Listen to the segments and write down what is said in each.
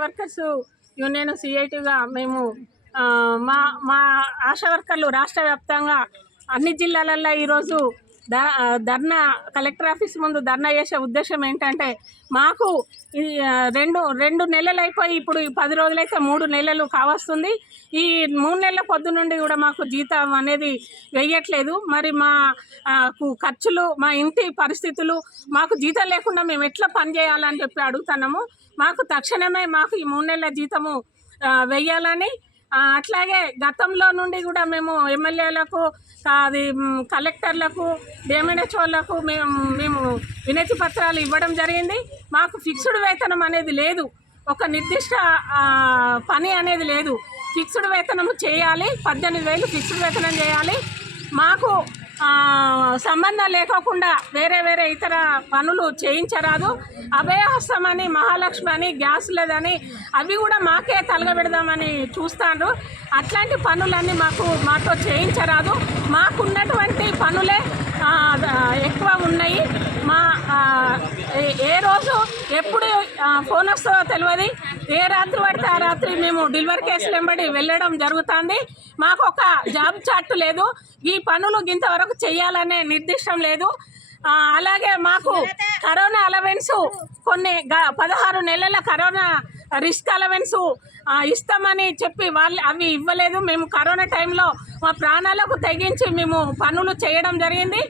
Workers union సిఐటిగా మేము మా మా ఆశా వర్కర్లు రాష్ట్ర వ్యాప్తంగా అన్ని జిల్లాలలో ఈరోజు ధర్నా కలెక్టర్ ఆఫీస్ ముందు ధర్నా చేసే ఉద్దేశం ఏంటంటే మాకు రెండు నెలలు అయిపోయి ఇప్పుడు 10 రోజులైతే 3 నెలలు కావస్తుంది. ఈ 3 నెలల పొద్దు నుండి కూడా మాకు జీతం అనేది వేయట్లేదు. మరి మా ఖర్చులు, మా ఇంటి పరిస్థితులు, మాకు జీతం లేకుండా మేము ఎట్లా పని చేయాలని చెప్పి అడుగుతున్నాము. మాకు తక్షణమే మాకు ఈ 3 నెలల జీతము వేయాలని, అట్లాగే గతంలో నుండి కూడా మేము ఎమ్మెల్యేలకు, అది కలెక్టర్లకు, డిఎంఎన్హెచ్ఓలకు మేము వినతి పత్రాలు ఇవ్వడం జరిగింది. మాకు ఫిక్స్డ్ వేతనం అనేది లేదు, ఒక నిర్దిష్ట పని అనేది లేదు. ఫిక్స్డ్ వేతనం చేయాలి, 18,000 ఫిక్స్డ్ వేతనం చేయాలి. మాకు సంబంధం లేకోకుండా వేరే ఇతర పనులు చేయించరాదు. అభయహస్తం అని, మహాలక్ష్మి అని, గ్యాస్ లేదని అవి కూడా మాకే తలగబెడదామని చూస్తాను. అట్లాంటి పనులన్నీ మాతో చేయించరాదు. మాకున్నటువంటి పనులే ఎక్కువ ఉన్నాయి. ఏ రోజు ఎప్పుడు ఫోన్ వస్తుందో తెలియదు. ఏ రాత్రి పడితే ఆ రాత్రి మేము డెలివరీ కేసులు వెంబడి వెళ్ళడం జరుగుతుంది. మాకు ఒక జాబ్ చార్ట్ లేదు, ఈ పనులు ఇంతవరకు చేయాలనే నిర్దిష్టం లేదు. అలాగే మాకు కరోనా అలవెన్స్ కొన్ని 16 నెలల కరోనా రిస్క్ అలవెన్స్ ఇస్తామని చెప్పి అవి ఇవ్వలేదు. మేము కరోనా టైంలో మా ప్రాణాలకు తెగించి మేము పనులు చేయడం జరిగింది.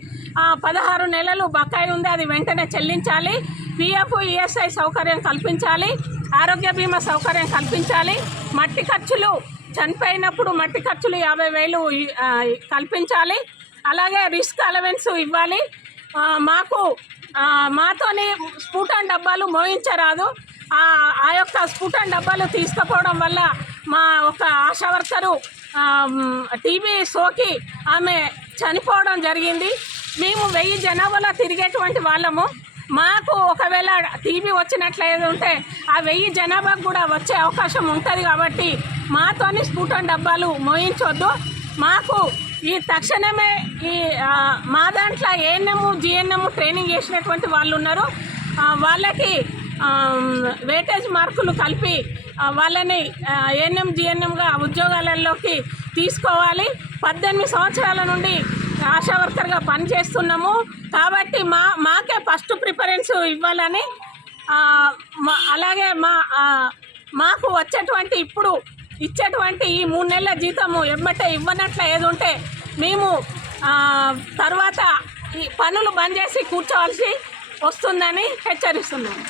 16 నెలలు బకాయి ఉంది, అది వెంటనే చెల్లించాలి. పిఎఫ్, ఈఎస్ఐ సౌకర్యం కల్పించాలి, ఆరోగ్య బీమా సౌకర్యం కల్పించాలి. మట్టి ఖర్చులు, చనిపోయినప్పుడు మట్టి ఖర్చులు 50,000 కల్పించాలి. అలాగే రిస్క్ అలవెన్స్ ఇవ్వాలి. మాతోని స్ఫూటన్ డబ్బాలు మోయించరాదు. ఆ యొక్క స్ఫూటన్ డబ్బాలు తీసుకుపోవడం వల్ల మా ఒక ఆశా వర్కరు టీబీ సోకి ఆమె చనిపోవడం జరిగింది. మేము 1000 జనాభాలో తిరిగేటువంటి వాళ్ళము. మాకు ఒకవేళ టీబీ వచ్చినట్లయితే ఉంటే ఆ 1000 జనాభాకు కూడా వచ్చే అవకాశం ఉంటుంది. కాబట్టి మాతోని స్ఫూటన్ డబ్బాలు మోయించొద్దు. మాకు ఈ తక్షణమే మా దాంట్లో ఏఎన్ఎం, జిఎన్ఎం ట్రైనింగ్ చేసినటువంటి వాళ్ళు ఉన్నారు. వాళ్ళకి వెయిటేజ్ మార్కులు కలిపి వాళ్ళని ఏఎన్ఎం, జిఎన్ఎంగా ఉద్యోగాలలోకి తీసుకోవాలి. 18 సంవత్సరాల నుండి ఆశా వర్కర్గా పనిచేస్తున్నాము. కాబట్టి మాకే ఫస్ట్ ప్రిఫరెన్స్ ఇవ్వాలని, అలాగే మాకు వచ్చేటువంటి ఇప్పుడు ఇచ్చేటువంటి ఈ 3 నెలల జీతము ఎమ్మటే ఇవ్వనట్లు ఏది ఉంటే మేము తర్వాత ఈ పనులు బంద్ చేసి కూర్చోవలసి వస్తుందని హెచ్చరిస్తున్నాము.